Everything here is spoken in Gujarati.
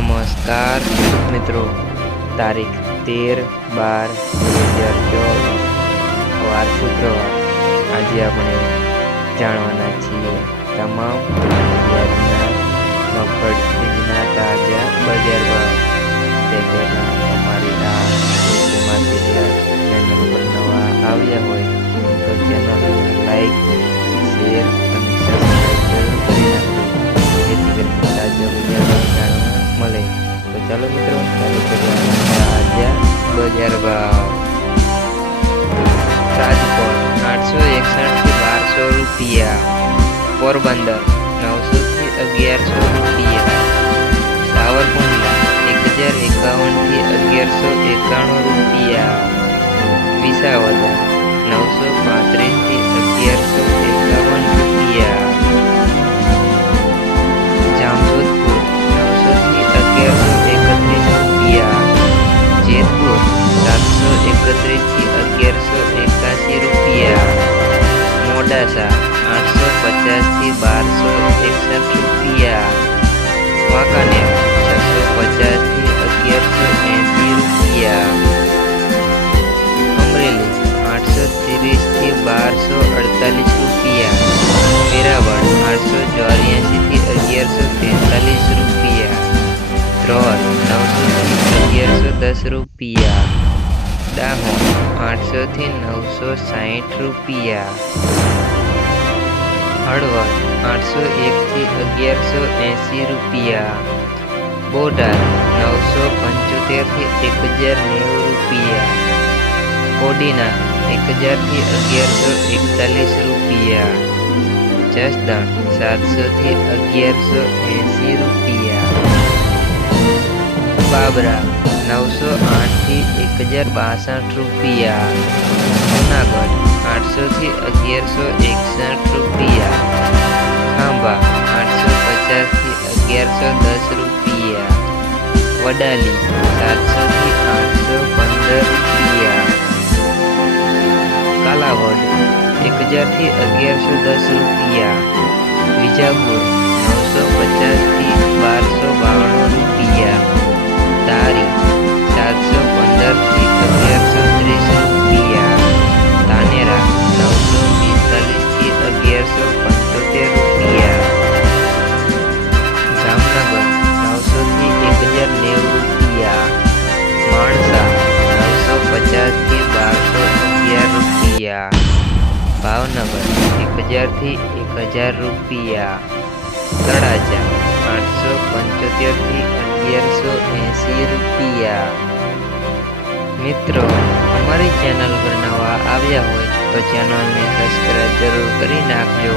નમસ્કાર મિત્રો, તારીખ 13/12/2024 વાર શુક્રવાર। આજે આપણે જાણવાના છીએ તમામ યાદના મગફળીના તાજા બજાર ભાવ। તે પહેલાં અમારી આ ચેનલ પર નવા આવ્યા હોય તો ચેનલને લાઈક, શેર અને સબસ્ક્રાઈબ કરી નાખજો, જેથી કરીને તાજા બજાર ભાવ જાણવા મળે। તો ચાલો મિત્રો, ચાલુ કરીએ તાજા બજાર ભાવ। રાજકોટ 861 થી 1200 રૂપિયા, પોરબંદર 900 થી 1100 રૂપિયા, સાવરકુંડલા 1051 થી 1191 રૂપિયા, વિસાવદર 935 થી 1151 રૂપિયા, જામજોધપુર 900 થી 1131 રૂપિયા, જેતપુર 731 થી 1181 રૂપિયા, મોડાસા 850 થી 1261 રૂપિયા, વાંકાનેર 650 થી 1180 રૂપિયા, અમરેલી 830 થી 1248 રૂપિયા, વેરાવળ 884 થી 1143 રૂપિયા, ધ્રોલ 900 થી 1110 રૂપિયા, દાહોદ 800 થી 960 રૂપિયા, હળવદ 801 થી 1180 રૂપિયા, બોટાદ 975 થી 1090 રૂપિયા, કોડીના 1000 થી 1141 રૂપિયા, જસદણ 700 થી 1180 રૂપિયા, બાબરા 908 થી 1062 રૂપિયા, જૂનાગઢ 800 થી 1161 રૂપિયા, ખાંભા 850 થી 1110 રૂપિયા, વડાલી 700 થી 815 રૂપિયા, કાલાવડ 1000 થી 1110 રૂપિયા, વિજાપુર 950 થી 1292 રૂપિયા, તારી 715 થી 1130 રૂપિયા, તાનેરા 945 થી 1175 રૂપિયા, જામનગર 900 થી 1090 રૂપિયા, માણસા 950 થી 1211 રૂપિયા, ભાવનગર 1000 થી 1000 રૂપિયા, તળાજા 875 થી 1180 રૂપિયા। મિત્રો, અમારી ચેનલ પર નવા આવ્યા હોય તો ચેનલને સબસ્ક્રાઈબ જરૂર કરી નાખજો।